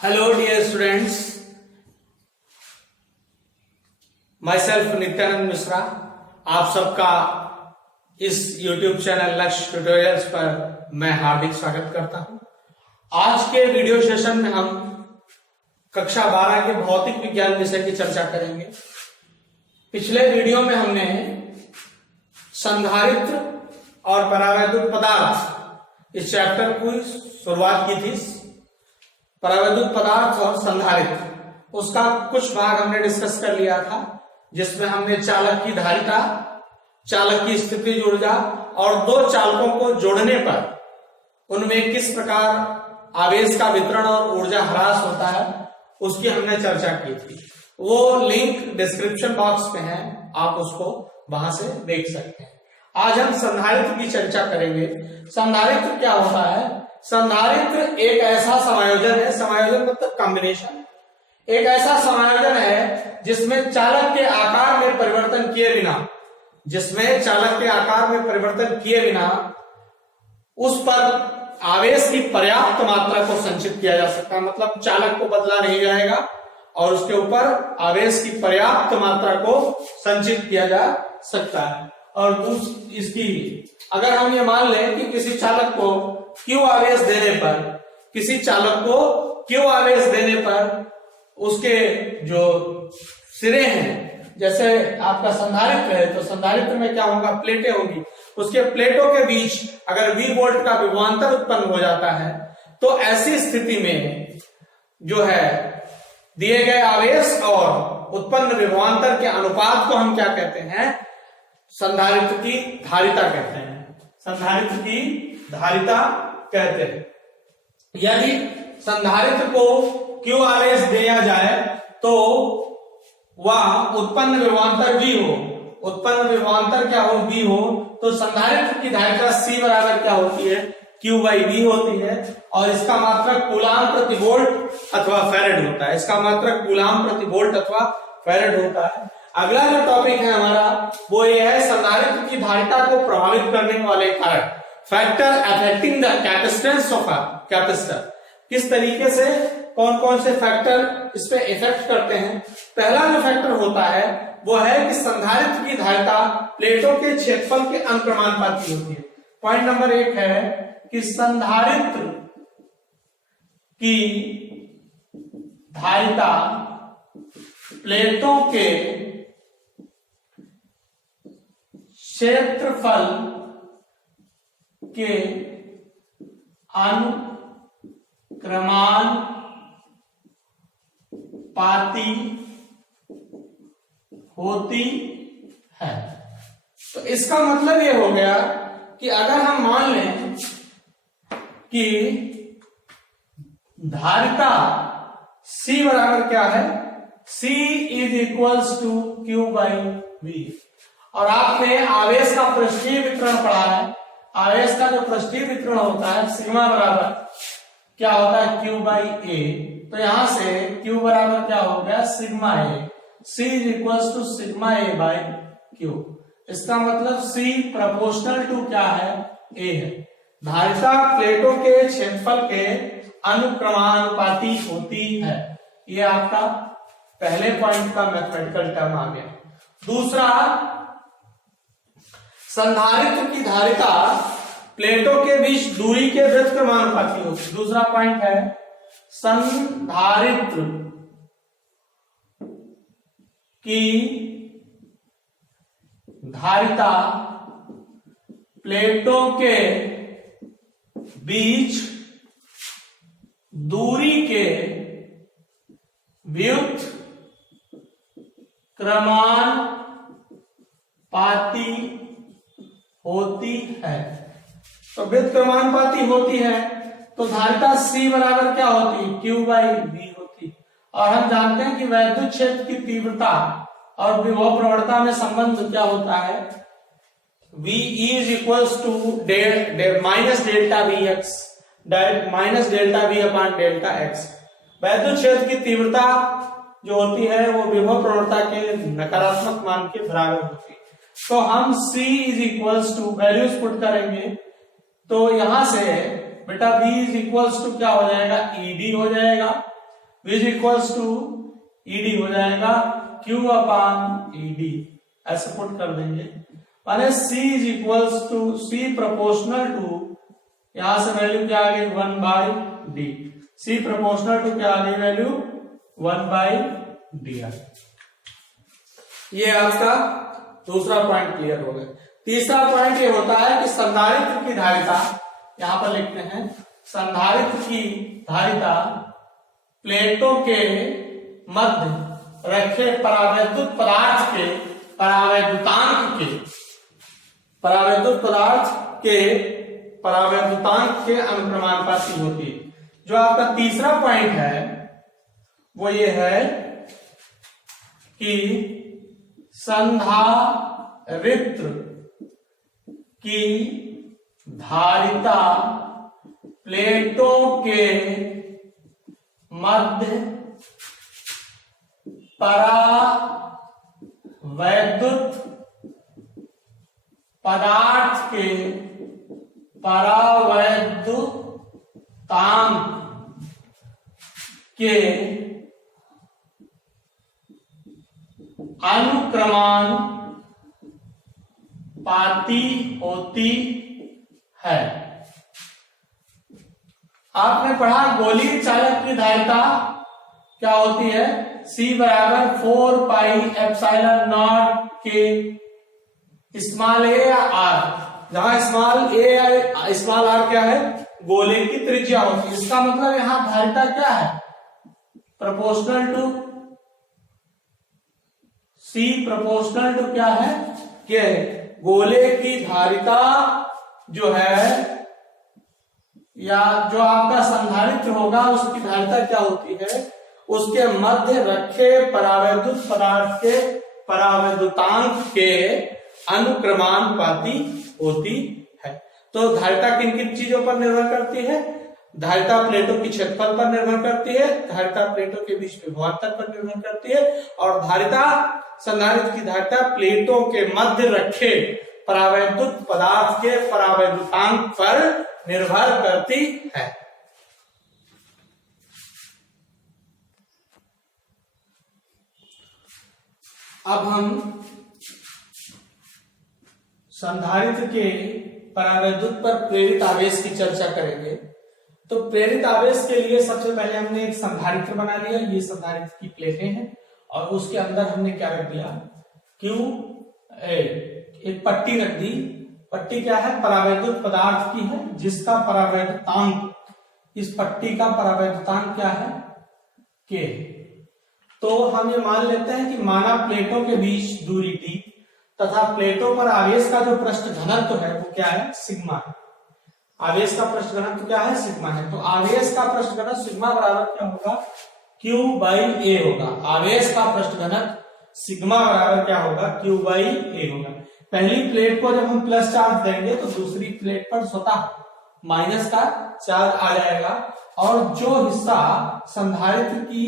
Hello dear students, myself Nityanand Mishra आप सबका इस YouTube चैनल लक्ष्य ट्यूटोरियल्स पर मैं हार्दिक स्वागत करता हूं। आज के वीडियो सेशन में हम कक्षा 12 के भौतिक विज्ञान विषय की चर्चा करेंगे। पिछले वीडियो में हमने संधारित्र और परावैद्युत पदार्थ इस चैप्टर की शुरुआत की थी। परावैद्युत पदार्थ और संधारित्र उसका कुछ भाग हमने डिस्कस कर लिया था, जिसमें हमने चालक की धारिता, चालक की स्थितिज ऊर्जा और दो चालकों को जोड़ने पर उनमें किस प्रकार आवेश का वितरण और ऊर्जा ह्रास होता है उसकी हमने चर्चा की थी। वो लिंक डिस्क्रिप्शन बॉक्स में है, आप उसको वहां से देख सकते हैं। आज हम संधारित्र की चर्चा करेंगे। संधारित्र क्या होता है? संधारित्र एक ऐसा समायोजन है, समायोजन मतलब कॉम्बिनेशन, एक ऐसा समायोजन है जिसमें चालक के आकार में परिवर्तन किए बिना, जिसमें चालक के आकार में परिवर्तन किए बिना उस पर आवेश की पर्याप्त मात्रा को संचित किया जा सकता है। मतलब चालक को बदला नहीं जाएगा और उसके ऊपर आवेश की पर्याप्त मात्रा को संचित किया जा सकता है। और इसकी अगर हम ये मान लें कि किसी चालक को Q आवेश देने पर, किसी चालक को Q आवेश देने पर उसके जो सिरे हैं, जैसे आपका संधारित्र है तो संधारित्र में क्या होगा, प्लेटें होगी, उसके प्लेटों के बीच अगर V वोल्ट का विभवांतर उत्पन्न हो जाता है तो ऐसी स्थिति में जो है दिए गए आवेश और उत्पन्न विभवांतर के अनुपात को हम क्या कहते हैं? संधारित्र की धारिता कहते हैं। संधारित्र की धारिता कहते हैं। यदि संधारित्र को Q आवेश दिया जाए तो वह उत्पन्न विभवांतर V हो, उत्पन्न विभवांतर क्या हो, V हो, तो संधारित्र की धारिता C बराबर क्या होती है, Q बाई V होती है। और इसका मात्रक कूलाम प्रति वोल्ट अथवा फैरेड होता है। इसका मात्रक कूलाम प्रति वोल्ट अथवा फैरेड होता है। अगला जो टॉपिक है हमारा वो ये है संधारित्र की धारिता को प्रभावित करने वाले कारक, factor affecting the capacitance of a capacitor. किस तरीके से कौन कौन से फैक्टर इस पे इफेक्ट करते हैं? पहला जो फैक्टर होता है वो है कि संधारित्र की धारिता प्लेटों के क्षेत्रफल के अनुक्रमानुपाती होती है। पॉइंट नंबर 1 है कि संधारित्र की धारिता प्लेटों के क्षेत्रफल के अनुक्रमानुपाती होती है। तो इसका मतलब ये हो गया कि अगर हम मान लें कि धारिता C बराबर क्या है, C is equals to Q by V, और आपने आवेश का पृष्ठीय वितरण पढ़ा है। आवेश का जो पृष्ठीय वितरण होता है सिग्मा बराबर क्या होता है, Q बाई A। तो यहां से Q बराबर क्या हो गया, sigma A। C is equals to sigma A by Q। इसका मतलब C प्रोपोर्शनल टू क्या है, A है। धारिता प्लेटों के क्षेत्रफल के अनुक्रमानुपाती होती है। ये आपका पहले पॉइंट का मैथमेटिकल टर्म आ गया। दूसरा, संधारित्र की धारिता प्लेटों के बीच दूरी के व्युत्क्रमानुपाती होती है। दूसरा पॉइंट है संधारित्र की धारिता प्लेटों के बीच दूरी के व्युत्क्रमानुपाती होती है। तो व्युत्क्रमानुपाती होती है तो धारिता C बराबर क्या होती है, Q बाई V होती। और हम जानते हैं कि वैद्युत क्षेत्र की तीव्रता और विभव प्रवणता में संबंध क्या होता है, V is equals to minus delta V x minus delta V upon delta x। वैद्युत क्षेत्र की तीव्रता जो होती है वो विभव प्रवणता के नकारात्मक मान के बराबर होती है। तो हम C is equals to values put करेंगे तो यहां से बेटा V इज इक्वल्स टू क्या हो जाएगा, ED हो जाएगा। विच इक्वल्स टू ईडी हो जाएगा क्यू अपान ईडी, ऐसे पुट कर देंगे। माने C is equals to C proportional to, यहां से वैल्यू क्या आ गई 1 by D, C proportional to क्या आ गई वैल्यू 1 बाई डी। ये आपका दूसरा पॉइंट क्लियर हो गया। तीसरा पॉइंट ये होता है कि संधारित्र की धारिता, यहां पर लिखते हैं संधारित्र की धारिता प्लेटों के मध्य रखे परावैद्युत पदार्थ के परावैद्युतांक के अनुक्रमानुपाती होती है। जो आपका तीसरा पॉइंट है वो ये है कि संधारित्र की धारिता प्लेटों के मध्य परावैद्युत पदार्थ के परावैद्युतांक के अनुक्रमानुपाती होती है। आपने पढ़ा गोलीय चालक की धारिता क्या होती है, C बराबर 4 पाई एप्सिलॉन नॉट के स्मॉल ए या आर, जहां स्मॉल आर क्या है, गोले की त्रिज्या होती है। इसका मतलब यहां धारिता क्या है, proportional to C proportional to क्या है, के गोले की धारिता जो है या जो आपका संधारित्र होगा उसकी धारिता क्या होती है, उसके मध्य रखे परावैद्युत पदार्थ के परावैद्युतांक के अनुक्रमानुपाती होती है। तो धारिता किन किन चीजों पर निर्भर करती है, धारिता प्लेटों की क्षेत्रफल पर निर्भर करती है, धारिता प्लेटों के बीच विभवांतर पर निर्भर करती है, और धारिता संधारित्र की धारिता प्लेटों के मध्य रखे परावैद्युत पदार्थ के परावैद्युतांक पर निर्भर करती है। अब हम संधारित्र के परावैद्युत पर प्रेरित आवेश की चर्चा करेंगे। तो प्रेरित आवेश के लिए सबसे पहले हमने एक संधारित्र बना लिया, ये संधारित्र की प्लेटें हैं, और उसके अंदर हमने क्या रख दिया, एक पट्टी रख दी। पट्टी क्या है, परावैद्युत पदार्थ की है, जिसका परावैद्युतांक, इस पट्टी का परावैद्युतांक क्या है, के। तो हम ये मान लेते हैं कि माना प्लेटों के बीच दूरी d तथा प्लेटों पर आवेश का जो पृष्ठ घनत्व है वो क्या है, सिग्मा है। आवेश का पृष्ठ घनत्व क्या है, सिग्मा है। तो आवेश का पृष्ठ घनत्व सिग्मा बराबर क्या होगा, Q बाई ए होगा। आवेश का पृष्ठ घनत्व सिग्मा बराबर क्या होगा, Q बाई ए होगा। पहली प्लेट को जब हम प्लस चार्ज देंगे तो दूसरी प्लेट पर स्वतः माइनस का चार्ज आ जाएगा, और जो हिस्सा संधारित्र की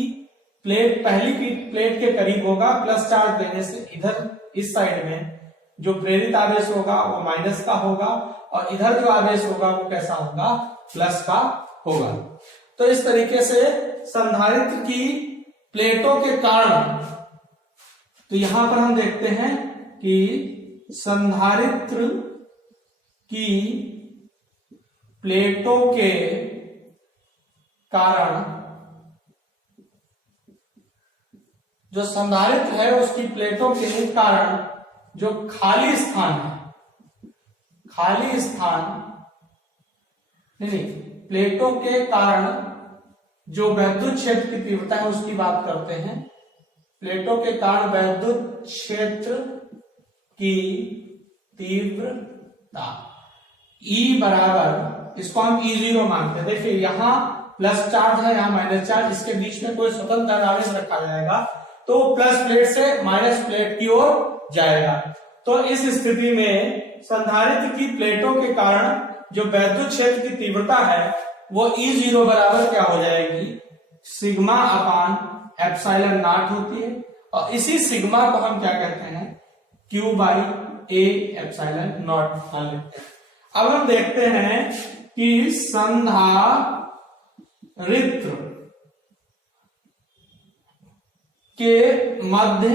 प्लेट पहली की प्लेट के करीब होगा, प्लस चार्ज देने से इधर इस साइड में जो प्रेरित आवेश होगा वो माइनस का होगा, और इधर जो आवेश होगा वो कैसा होगा, प्लस का होगा। तो इस तरीके से संधारित्र की प्लेटों के कारण, तो यहां पर हम देखते हैं कि संधारित्र की प्लेटों के कारण, जो संधारित्र है उसकी प्लेटों के कारण जो खाली स्थान है, प्लेटों के कारण जो विद्युत क्षेत्र की तीव्रता है उसकी बात करते हैं। प्लेटों के कारण विद्युत क्षेत्र की तीव्रता E बराबर, इसको हम E0 मानते हैं। देखिए यहां प्लस चार्ज है, यहां माइनस चार्ज, इसके बीच में कोई स्वतंत्र आवेश रखा जाएगा तो प्लस प्लेट से माइनस प्लेट की ओर जाएगा। तो इस स्थिति में संधारित्र की प्लेटों के कारण जो विद्युत क्षेत्र की तीव्रता है वो E0 बराबर क्या हो जाएगी, सिग्मा अपान एप्सिलॉन नॉट होती है, और इसी सिग्मा को हम क्या कहते हैं, Q by A epsilon not मान लेते हैं। अब हम देखते हैं कि संधारित्र के मध्य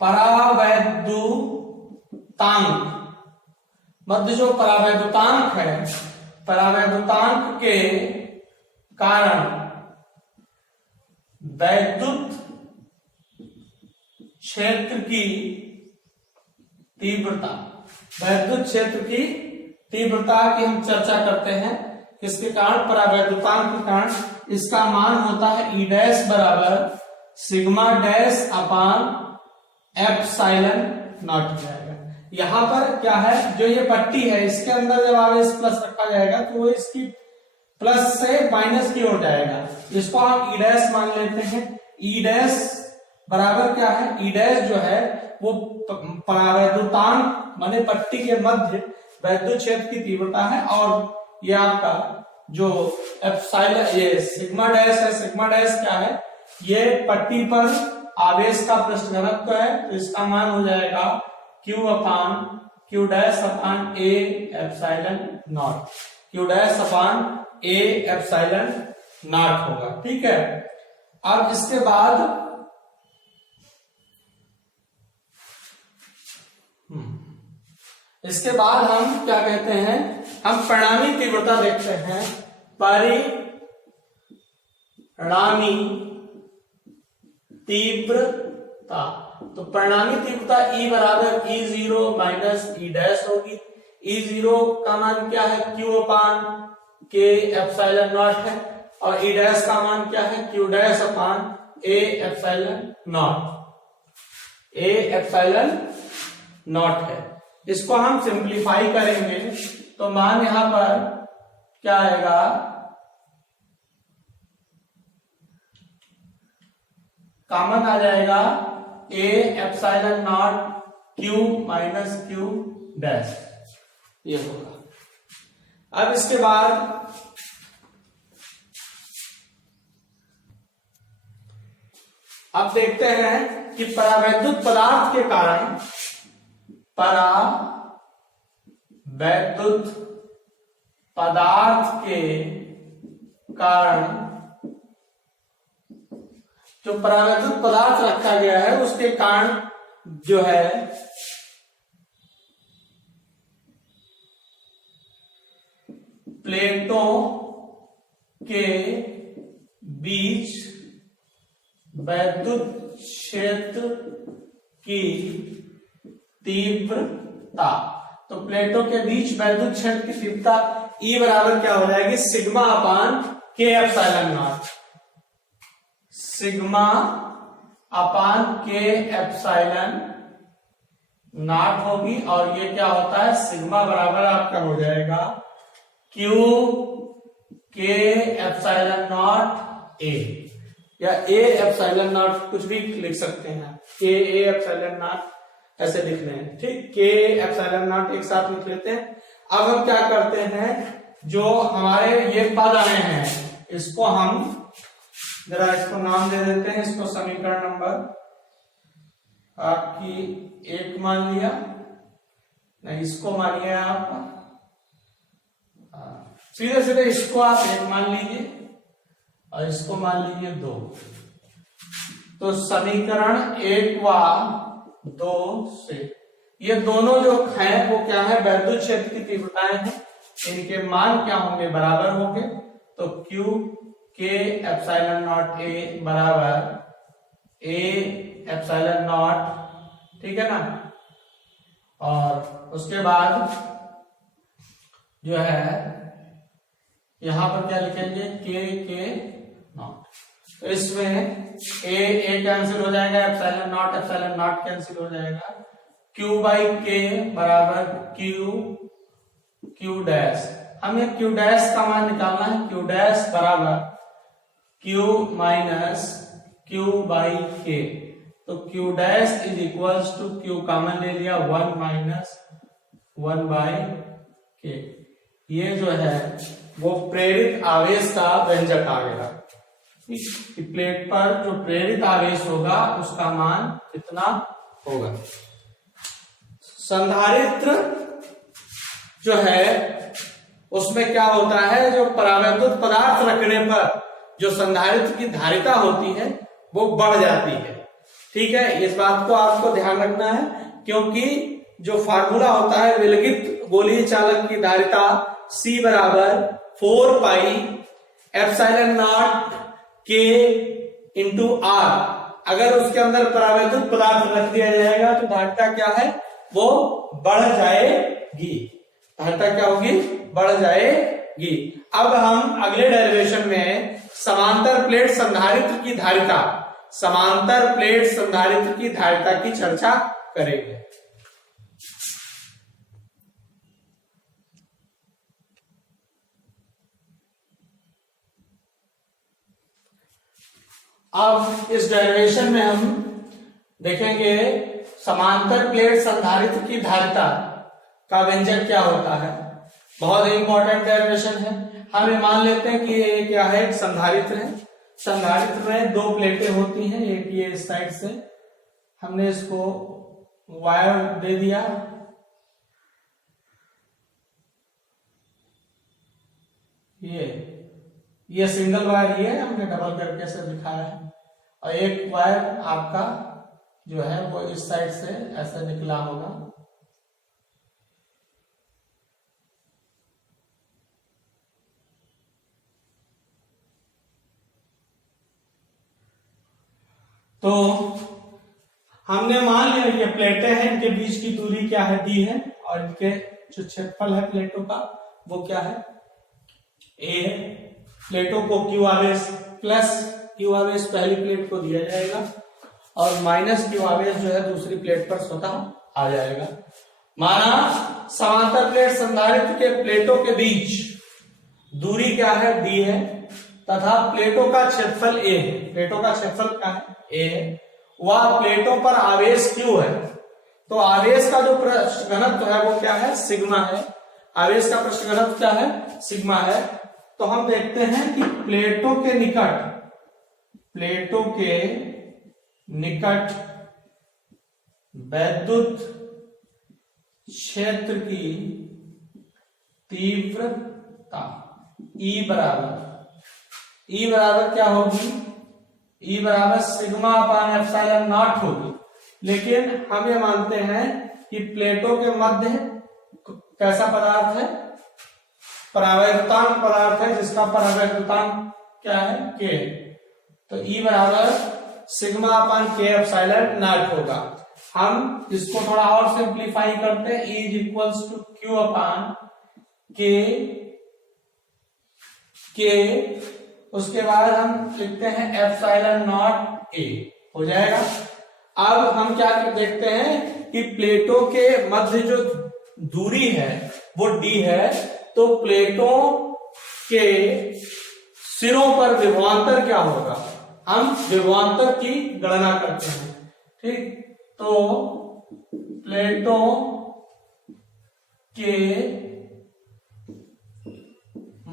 परावैद्युतांक, मध्य जो परावैद्युतांक है, परावैद्युतांक के कारण वैद्युत क्षेत्र की तीव्रता, वैद्युत क्षेत्र की तीव्रता की हम चर्चा करते हैं। किसके कारण? परावैद्युतांक के कारण। इसका मान होता है E डैश बराबर sigma dash upon epsilon not हो जाएगा। यहां पर क्या है, जो ये पट्टी है इसके अंदर जब आवेश प्लस रखा जाएगा तो वो इसकी प्लस से माइनस की ओर जाएगा। इसको हम E डैश मान लेते हैं। E डैश बराबर क्या है? E डैश जो है वो परावैद्युतांक माने पट्टी के मध्य वैद्युत क्षेत्र की तीव्रता है, और ये आपका जो एप्सिलॉन, ये सिग्मा डैश है, सिग्मा डैश क्या है? ये पट्टी पर आवेश का पृष्ठ घनत्व है, तो इसका मान हो जाएगा Q dash upon A epsilon not, Q dash upon A epsilon naught होगा। ठीक है। अब इसके बाद हम क्या कहते हैं, हम परिणामी तीव्रता देखते हैं। परिणामी तीव्रता, तो परिणामी तीव्रता E बराबर E0 माइनस E डैश होगी। E0 का मान क्या है? Q upon K epsilon not है, और E डैश का मान क्या है? Q dash upon A epsilon not, A epsilon not है। इसको हम सिंप्लीफाई करेंगे तो मान यहां पर क्या आएगा? कॉमन आ जाएगा A epsilon not Q minus Q dash, ये होगा। अब इसके बाद अब देखते हैं कि परावैद्युत पदार्थ के कारण, परावैद्युत पदार्थ के कारण जो परावैद्युत पदार्थ रखा गया है उसके कारण जो है प्लेटों के बीच वैद्युत क्षेत्र की तीव्रता, तो प्लेटों के बीच वैद्युत क्षेत्र की तीव्रता E बराबर क्या हो जाएगी? Sigma upon K epsilon not, sigma upon K epsilon not होगी। और ये क्या होता है? सिग्मा बराबर आपका हो जाएगा Q K epsilon not A, या A एप्सिलॉन नॉट कुछ भी लिख सकते हैं, K A एप्सिलॉन नॉट ऐसे लिख लें। ठीक, K एप्सिलॉन नॉट एक साथ लिख लेते हैं। अब हम क्या करते हैं, जो हमारे ये पद आए हैं इसको हम जरा इसको नाम दे देते हैं। इसको समीकरण नंबर आपकी 1 मान लिया, नहीं इसको मानिए आप, सीधे सीधे इसको आप 1 मान लीजिए और इसको मान लीजिए 2। तो समीकरण 1 व 2 से ये दोनों जो हैं वो क्या है? वैद्युत क्षेत्र की तीव्रताएं हैं, इनके मान क्या होंगे? बराबर होंगे। तो Q K epsilon not A बराबर A एप्सिलॉन नॉट, ठीक है ना। और उसके बाद जो है यहां पर क्या लिखेंगे? K नॉट, तो इसमें A कैंसिल हो जाएगा, एप्सिलॉन नॉट कैंसिल हो जाएगा। Q बाई K बराबर Q डैश, हमें Q डैश का मान निकालना है। Q डैश बराबर Q minus Q by K, तो Q dash is equals to Q common ले लिया 1 माइनस 1 बाई K। ये जो है वो प्रेरित आवेश का व्यंजक आ गया कि प्लेट पर जो प्रेरित आवेश होगा उसका मान कितना होगा। संधारित्र जो है उसमें क्या होता है, जो परावैद्युत पदार्थ रखने पर जो संधारित्र की धारिता होती है वो बढ़ जाती है। ठीक है, इस बात को आपको ध्यान रखना है, क्योंकि जो फार्मूला होता है विलगित गोलीय चालक की धारिता C बराबर 4 pi epsilon not K into R। अगर उसके अंदर परावैद्युत पदार्थ रख दिया जाएगा तो धारिता क्या है, वो बढ़ जाएगी। धारिता क्या होगी, बढ़ जाएगी। अब हम अगले डेरिवेशन में समांतर प्लेट संधारित्र की धारिता, समांतर प्लेट संधारित्र की धारिता की चर्चा करेंगे। अब इस डेरिवेशन में हम देखेंगे समांतर प्लेट संधारित्र की धारिता का व्यंजक क्या होता है। बहुत इंपॉर्टेंट डेरिवेशन है। हम ये मान लेते हैं कि ये क्या है, एक संधारित्र है। संधारित्र में दो प्लेटें होती हैं, एक ये इस साइड से हमने इसको वायर दे दिया, ये सिंगल वायर ये हमने डबल करके से दिखाया है, और एक वायर आपका जो है वो इस साइड से ऐसे निकला होगा। तो हमने मान लिया ये प्लेटें हैं, इनके बीच की दूरी क्या है, डी है, और इनके जो क्षेत्रफल है प्लेटों का वो क्या है, ए है। प्लेटों को क्यू आवेश प्लस क्यू आवेश पहली प्लेट को दिया जाएगा और माइनस क्यू आवेश जो है दूसरी प्लेट पर स्वतः आ जाएगा। माना समांतर प्लेट संधारित्र के प्लेटों के बीच दूरी क्या है, डी है, तथा प्लेटों का क्षेत्रफल ए है। प्लेटों का क्षेत्रफल क्या है, ए है। वह प्लेटों पर आवेश क्यू है, तो आवेश का जो पृष्ठ घनत्व है वो क्या है, सिग्मा है। आवेश का पृष्ठ घनत्व क्या है, सिग्मा है। तो हम देखते हैं कि प्लेटों के निकट वैद्युत क्षेत्र की तीव्रता E बराबर क्या होगी, E बराबर सिग्मा अपान एप्सिलॉन नॉट होगी। लेकिन हम ये मानते हैं कि प्लेटों के मध्य कैसा पदार्थ है, परावैद्युतांक पदार्थ है, जिसका परावैद्युतांक क्या है, K। तो E बराबर sigma upon K epsilon naught होगा। हम इसको थोड़ा और सिंप्लीफाई करते हैं, E is equals to Q upon K। उसके बाद हम लिखते हैं एप्सिलॉन नॉट A हो जाएगा। अब हम क्या देखते हैं कि प्लेटों के मध्य जो दूरी है वो D है, तो प्लेटों के सिरों पर विभवांतर क्या होगा, हम विभवांतर की गणना करते हैं। ठीक, तो प्लेटों के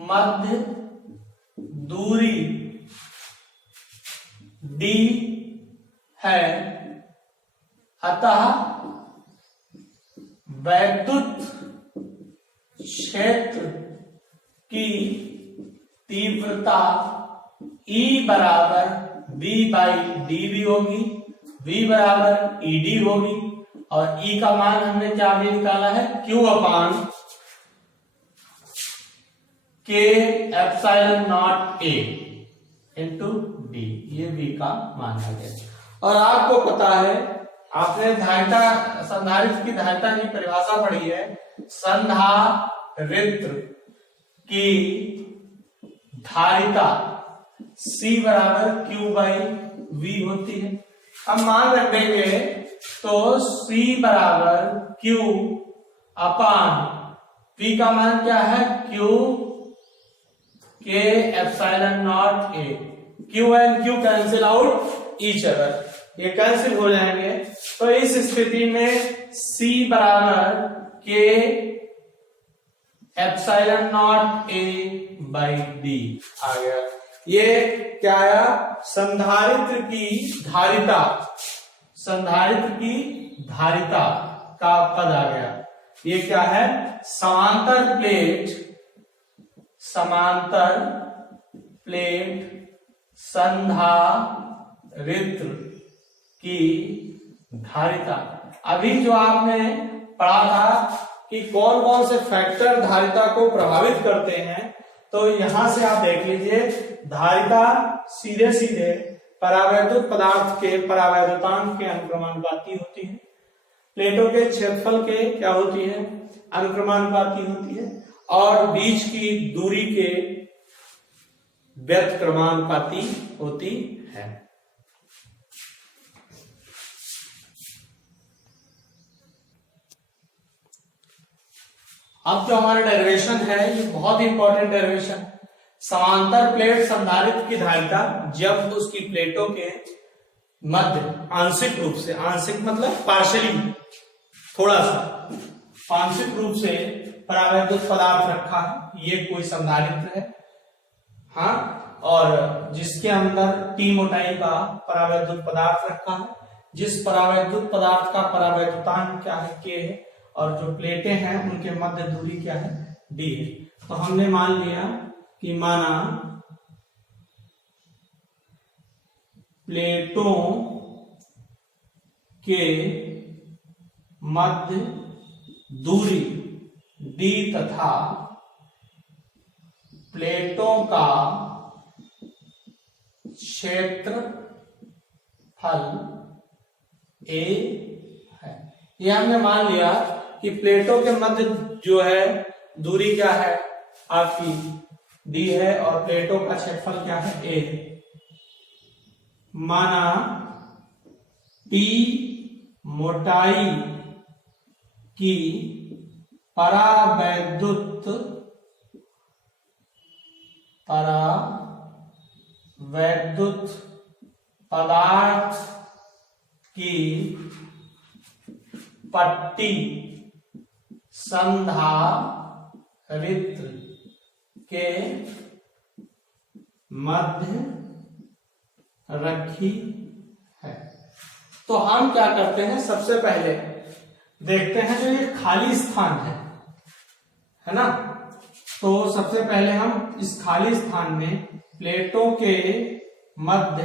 मध्य दूरी D है, अतः वैद्युत क्षेत्र की तीव्रता E बराबर V बाई dV होगी, V बराबर ED होगी, और E का मान हमने क्या भी निकाला है, Q upon K epsilon not A into D, ये V का मान आ गया। और आपको पता है, आपने धारिता संधारित्र की धारिता की परिभाषा पढ़ी है, संधारित्र की धारिता C बराबर Q बाई V होती है। अब मान रख देंगे तो C बराबर Q अपान V का मान क्या है, Q K epsilon not A। Q and Q cancel out each other, ये कैंसिल हो जाएंगे। तो इस स्थिति में C बराबर K epsilon not A by D आ गया। ये क्या आया, संधारित्र की धारिता, संधारित्र की धारिता का पद आ गया। ये क्या है, समांतर प्लेट संधारित्र की धारिता। अभी जो आपने पढ़ा था कि कौन कौन से फैक्टर धारिता को प्रभावित करते हैं, तो यहां से आप देख लीजिए, धारिता सीधे सीधे परावैद्युत पदार्थ के परावैद्युतांक के अनुक्रमानुपाती होती है, प्लेटों के क्षेत्रफल के क्या होती है, अनुक्रमानुपाती होती है, और बीच की दूरी के व्युत्क्रमानुपाती होती है। अब जो हमारा डेरिवेशन है ये बहुत ही इंपॉर्टेंट डेरिवेशन। समांतर प्लेट संधारित्र की धारिता जब उसकी प्लेटों के मध्य आंशिक रूप से, आंशिक मतलब पार्शियली, थोड़ा सा आंशिक रूप से परावैद्युत पदार्थ रखा है, ये कोई संधारित्र है, हाँ, और जिसके अंदर T मोटाई का परावैद्युत पदार्थ रखा है, जिस परावैद्युत पदार्थ का परावैद्युतांक क्या है, K है, और जो प्लेटें हैं उनके मध्य दूरी क्या है, D है। तो हमने मान लिया कि माना प्लेटों के मध्य दूरी D तथा प्लेटों का क्षेत्रफल A है। यह हमने मान लिया कि प्लेटों के मध्य जो है दूरी क्या है आपकी D है, और प्लेटों का क्षेत्रफल क्या है, A है। माना T मोटाई की परावैद्युत पदार्थ की पट्टी संधारित्र के मध्य रखी है। तो हम क्या करते हैं, सबसे पहले देखते हैं जो ये खाली स्थान है ना, तो सबसे पहले हम इस खाली स्थान में प्लेटों के मध्य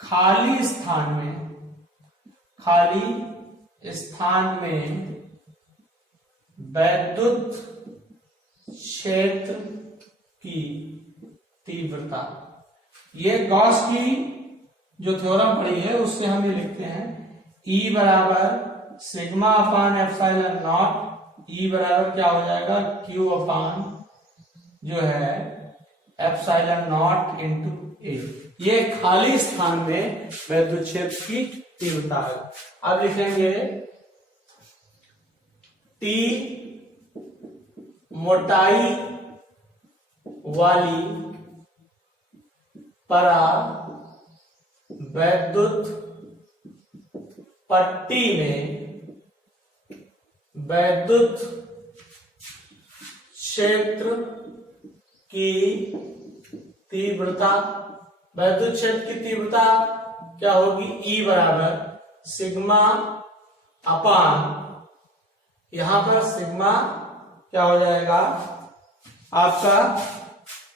खाली स्थान में वैद्युत क्षेत्र की तीव्रता, ये गॉस की जो थ्योरम पड़ी है उससे हम ये लिखते हैं E बराबर sigma upon epsilon not, E बराबर क्या हो जाएगा, Q अपान जो है एप्सिलॉन नॉट इंटू A। ये खाली स्थान में वैद्युत क्षेत्र की तीव्रता है। अब लिखेंगे T मोटाई वाली परावैद्युत पट्टी में वैद्युत क्षेत्र की तीव्रता, वैद्युत क्षेत्र की तीव्रता क्या होगी, E बराबर सिग्मा अपान, यहां पर सिग्मा क्या हो जाएगा आपका,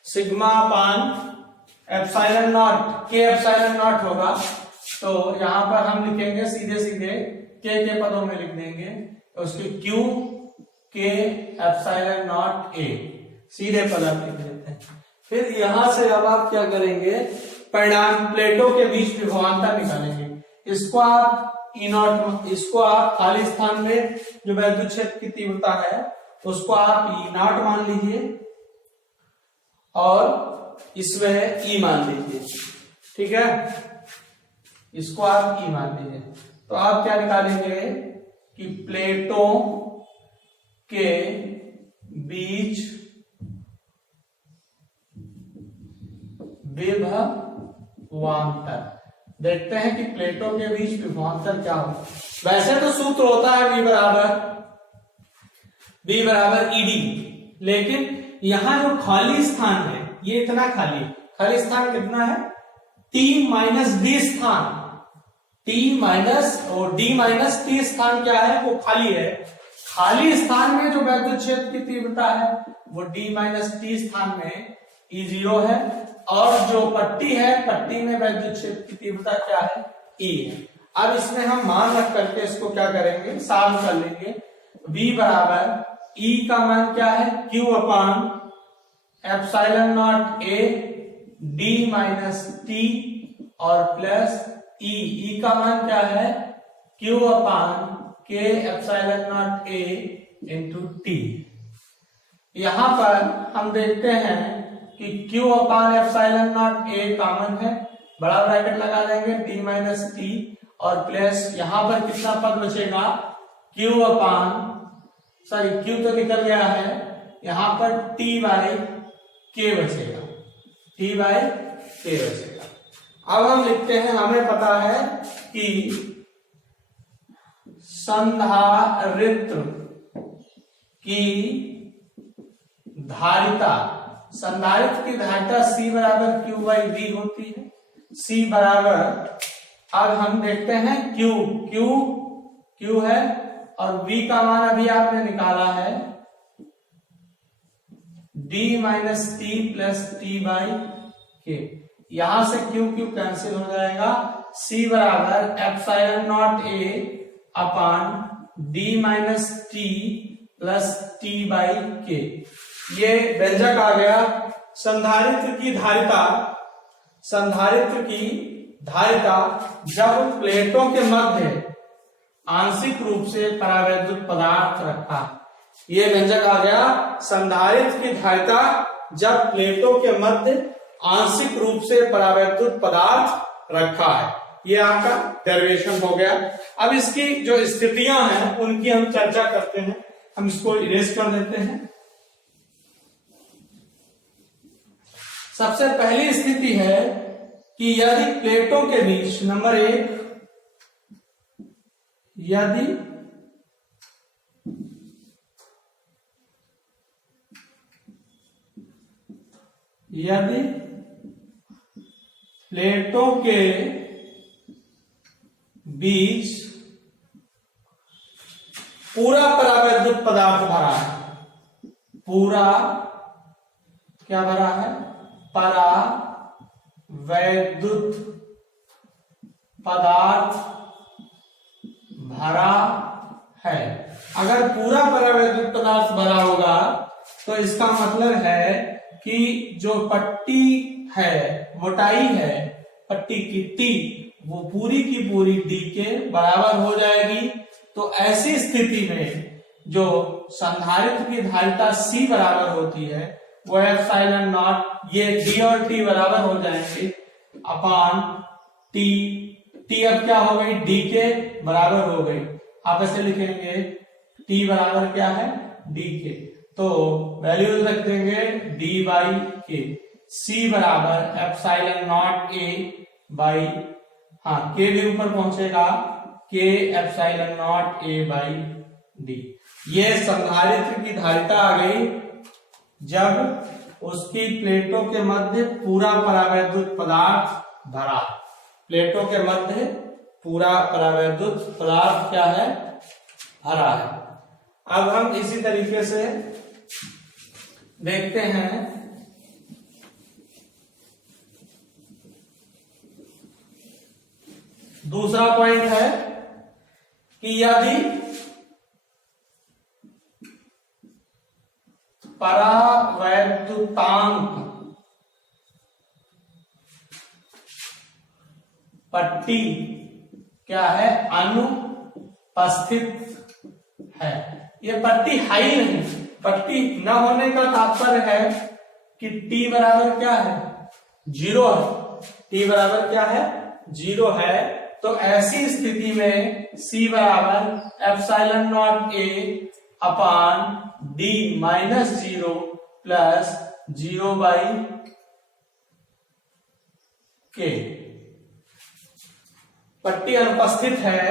सिग्मा अपान एप्सिलॉन नॉट, के एप्सिलॉन नॉट होगा, तो यहां पर हम लिखेंगे सीधे सीधे के पदों में लिख देंगे, तो उसके Q के एप्सिलॉन नॉट A, सीधे पद आप लिख देते हैं। फिर यहां से अब आप क्या करेंगे, परिणाम प्लेटों के बीच विभवांतर निकालेंगे। इसको आप E0, इसको आप खाली स्थान में जो वैद्युत क्षेत्र की तीव्रता है उसको आप E0 मान लीजिए, और इसमें E मान लीजिए, ठीक है, इसको आप E मान लीजिए। तो आप क्या निकालेंगे कि प्लेटों के बीच विभवांतर, देखते हैं कि प्लेटों के बीच विभवांतर क्या हो। वैसे तो सूत्र होता है V बराबर ED, लेकिन यहां जो खाली स्थान है ये इतना खाली स्थान कितना है, T माइनस D स्थान, T माइनस और D माइनस T स्थान क्या है, वो खाली है। खाली स्थान में जो वैद्युत क्षेत्र की तीव्रता है वो D माइनस T स्थान में E0 है, और जो पट्टी है, पट्टी में वैद्युत क्षेत्र की तीव्रता क्या है, E है। अब इसमें हम मान रख करके इसको क्या करेंगे, सॉल्व कर लेंगे। V बराबर E का मान क्या है, Q upon epsilon not A D minus T और प्लस E का मान क्या है, Q upon K epsilon not A into T। यहां पर हम देखते हैं कि Q upon epsilon not A common है, बड़ा ब्रैकेट लगा देंगे, D माइनस T और प्लस यहां पर कितना पद बचेगा, Q तो निकल गया है, यहां पर T बाई K बचेगा, T बाई K बचेगा। अब हम लिखते हैं, हमें पता है कि संधारित्र की धारिता, संधारित्र की धारिता C बराबर Q बाई V होती है। C बराबर, अब हम देखते हैं Q है और V का मान अभी आपने निकाला है D minus T plus T by K। यहां से Q कैंसिल हो जाएगा। C बराबर epsilon not A upon D minus T plus T by K। ये व्यंजक आ गया। संधारित्र की धारिता जब प्लेटों के मध्य आंशिक रूप से परावैद्युत पदार्थ रखा, ये व्यंजक आ गया। संधारित्र की धारिता जब प्लेटों के मध्य आंशिक रूप से परावैद्युत पदार्थ रखा है, ये आपका डेरिवेशन हो गया। अब इसकी जो स्थितियां हैं उनकी हम चर्चा करते हैं। हम इसको इरेज कर देते हैं। सबसे पहली स्थिति है कि यदि प्लेटों के बीच, नंबर 1, यदि प्लेटों के बीच पूरा परावैद्युत पदार्थ भरा है, पूरा क्या भरा है, परावैद्युत पदार्थ भरा है। अगर पूरा परावैद्युत पदार्थ भरा होगा तो इसका मतलब है कि जो पट्टी है, मोटाई है पट्टी की T, वो पूरी की पूरी D के बराबर हो जाएगी। तो ऐसी स्थिति में जो संधारित्र की धारिता C बराबर होती है वो एप्सिलॉन नॉट, ये D और T बराबर हो जाएंगे अपान T अब क्या हो गई, D के बराबर हो गई। आप ऐसे लिखेंगे T बराबर क्या है, D के, तो वैल्यूज रख देंगे D बाई K। C बराबर एप्सिलॉन नॉट A बाई, हाँ K भी ऊपर पहुंचेगा, K epsilon not A by D। ये संधारित्र की धारिता आ गई जब उसकी प्लेटों के मध्य पूरा परावैद्युत पदार्थ भरा। प्लेटों के मध्य पूरा परावैद्युत पदार्थ क्या है, भरा है। अब हम इसी तरीके से देखते हैं दूसरा पॉइंट है कि यदि परावैद्युतांक पट्टी क्या है, अनुपस्थित है। ये पट्टी हाई नहीं, पट्टी न होने का तात्पर्य है कि T बराबर क्या है, 0 है। T बराबर क्या है, 0 है। तो ऐसी स्थिति में C बराबर epsilon not A upon D minus 0 plus 0 by K। पट्टी अनुपस्थित है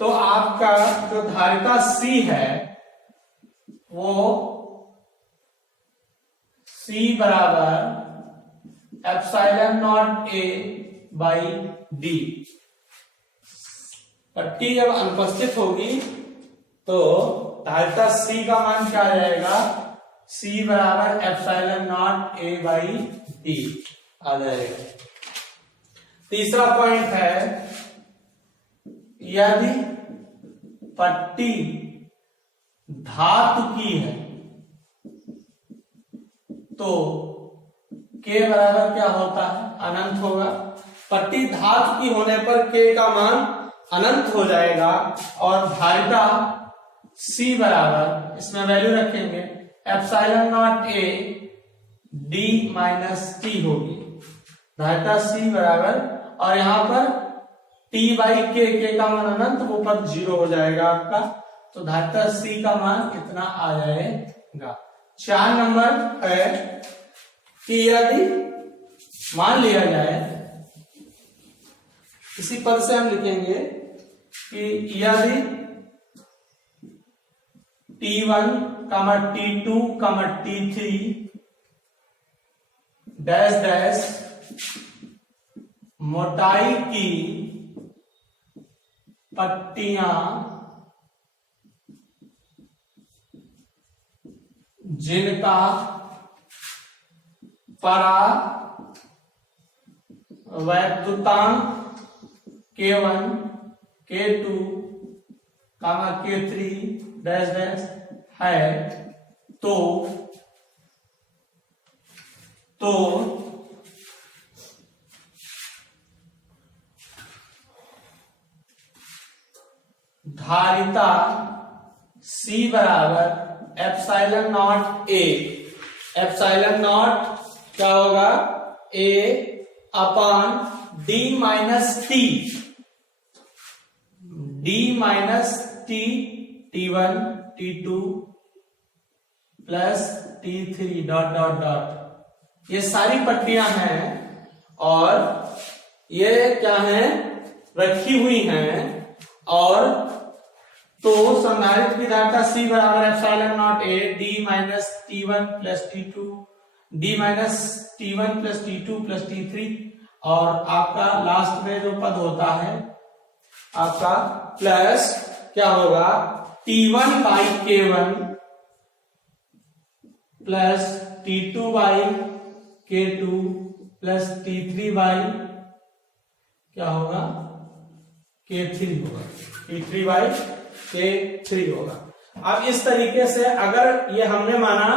तो आपका जो धारिता C है वो C बराबर epsilon not A by D। पट्टी जब अनुपस्थित होगी तो धारिता C का मान क्या रहेगा, C बराबर epsilon not A by D। आ जाएगा। तीसरा पॉइंट है, यदि पट्टी धातु की है तो K बराबर क्या होता है, अनंत होगा। पट्टी धातु की होने पर K का मान अनंत हो जाएगा और धारिता C बराबर, इसमें वैल्यू रखेंगे epsilon not A D minus T होगी। धारिता C बराबर, और यहां पर T बाई K का मान अनंत, वो पद 0 हो जाएगा आपका, तो धारिता C का मान इतना आ जाएगा। 4 नंबर है कि यदि मान लिया जाए, इसी पद से हम लिखेंगे कि यदि T1, T2, T3 dash dash मोटाई की पट्टियां जिनका परावैद्युतांक K1, K2, K3 dash dash है, तो धारिता C बराबर epsilon not A, epsilon not क्या होगा, A upon D minus T, D minus T, T1, T2 plus T3 dot dot dot, ये सारी पट्टियां हैं और ये क्या हैं, रखी हुई हैं। और तो संधारित्र की धारिता C बराबर epsilon not A D minus T1 plus T2, D minus T1 plus T2 plus T3, और आपका लास्ट में जो पद होता है आपका प्लस क्या होगा, T1 by K1 plus T2 by K2 plus T3 by क्या होगा, K3 होगा, T3 बाई K3 होगा। अब इस तरीके से अगर ये हमने माना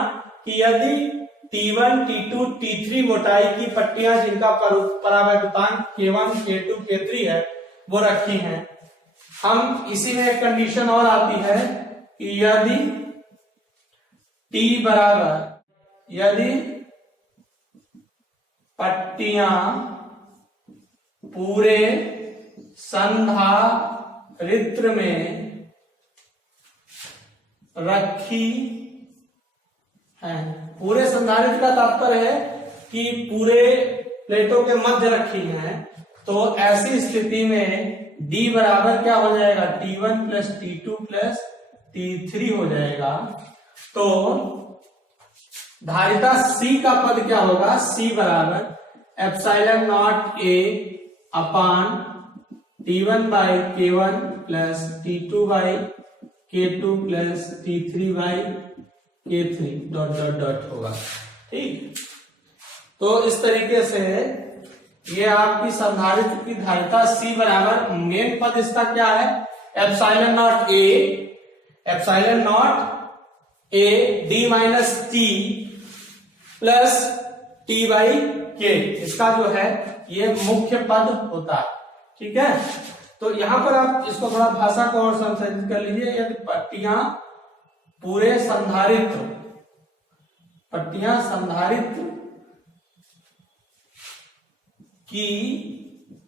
कि यदि T1, T2, T3 मोटाई की पट्टियां जिनका परावैद्युतांक K1, K2, K3 है वो रखी हैं, हम इसी में एक कंडीशन और आती है कि यदि T बराबर, यदि पट्टियां पूरे संधारित्र में रखी हैं, पूरे संधारित्र का तात्पर्य है कि पूरे प्लेटों के मध्य रखी हैं, तो ऐसी स्थिति में D बराबर क्या हो जाएगा, T1 plus T2 plus T3 हो जाएगा। तो धारिता C का पद क्या होगा, C बराबर epsilon not A upon T1 by K1 plus T2 by K2 plus T3 by K3 dot dot dot होगा। ठीक, तो इस तरीके से ये आपकी संधारित्र की धारिता C बराबर, मेन पद इसका क्या है, epsilon not A, epsilon not A D minus T plus T by K, इसका जो है ये मुख्य पद होता है। ठीक है, तो यहां पर आप इसको थोड़ा भाषा को और संशोधित कर लीजिए। यदि पट्टियां पूरे संधारित्र, पट्टियां संधारित्र की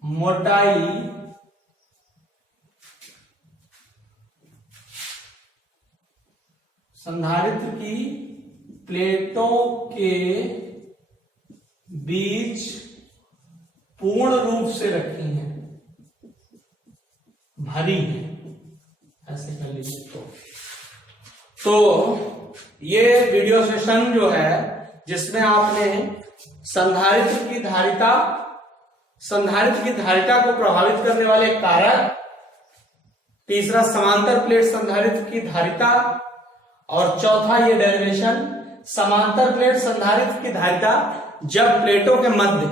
मोटाई संधारित्र की प्लेटों के बीच पूर्ण रूप से रखी हैं, भरी है, ऐसे कर लीजिए। तो ये वीडियो सेशन जो है जिसमें आपने संधारित्र की धारिता को प्रभावित करने वाले कारक, तीसरा समांतर प्लेट संधारित्र की धारिता, और चौथा ये डेरिवेशन समांतर प्लेट संधारित्र की धारिता जब प्लेटों के मध्य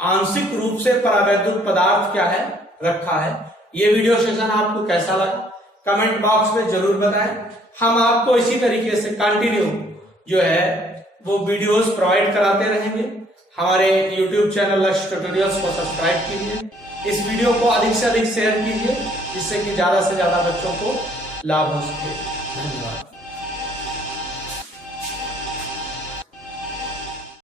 आंशिक रूप से परावैद्युत पदार्थ क्या है रखा है। ये वीडियो सेशन आपको कैसा लगा कमेंट बॉक्स में जरूर बताएं। हम आपको इसी तरीके से कंटिन्यू जो है वो वीडियोस प्रोवाइड कराते रहेंगे। हमारे YouTube चैनल लक्ष्य ट्यूटोरियल्स को सब्सक्राइब कीजिए। इस वीडियो को अधिक से अधिक शेयर कीजिए जिससे कि ज्यादा से ज्यादा बच्चों को लाभ हो सके। धन्यवाद।